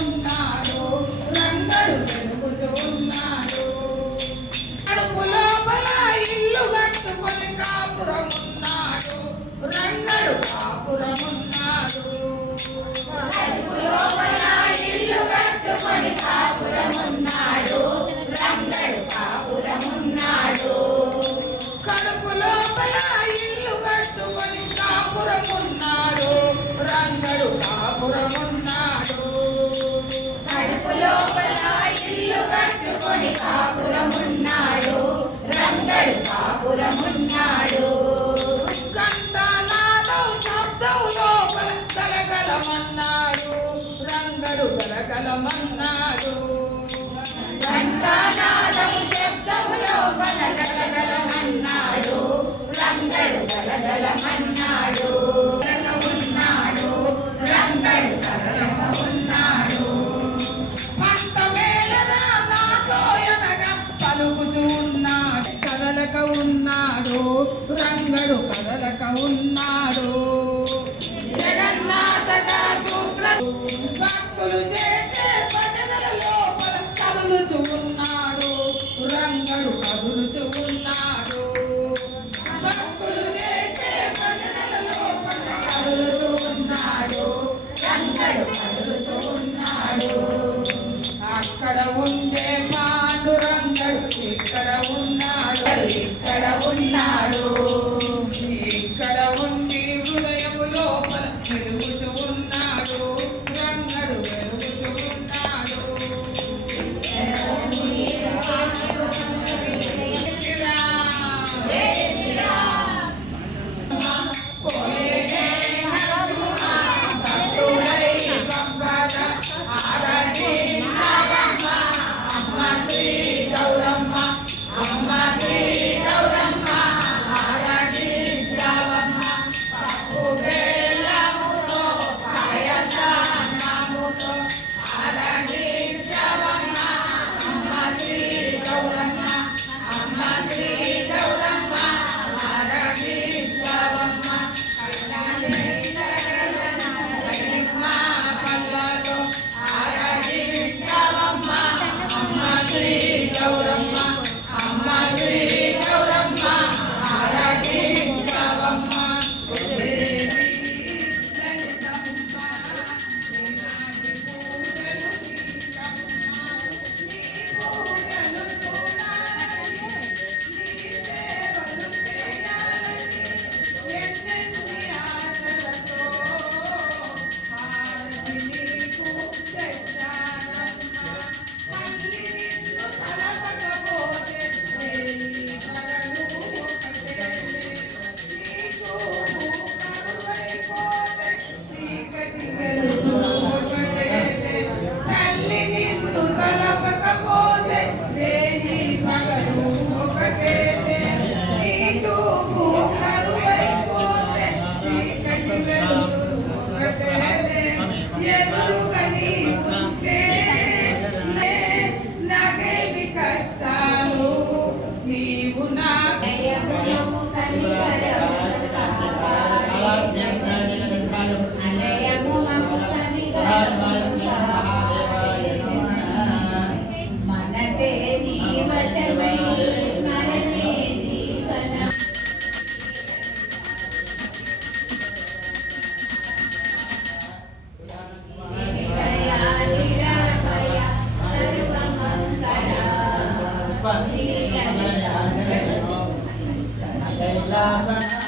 ఉన్నాడు రంగడు వెలుగుతున్నాడు కడుపు లోపల ఇల్లు కట్టుకొని కాపురం ఉన్నాడు ఉన్నాడు. ఉన్నాడు రంగడు కాపురం ఉన్నాడు. కడుపు లోపల ఇల్లు కట్టుకొని కాపురం ఉన్నాడు. గలగలమన్నాడు ఘంటానాదం గలగలమన్నాడు రంగడు గలగలమన్నాడు ఉన్నాడు రంగడు నాతో పలుకుతూ ఉన్నాడు. కదలక ఉన్నాడు. రంగడు కదలక ఉన్నాడు రంగడు Aleluya. Thank you.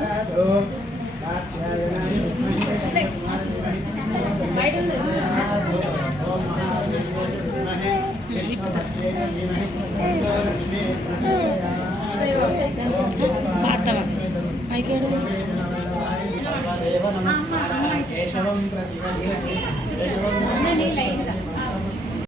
కేశవం కేశవం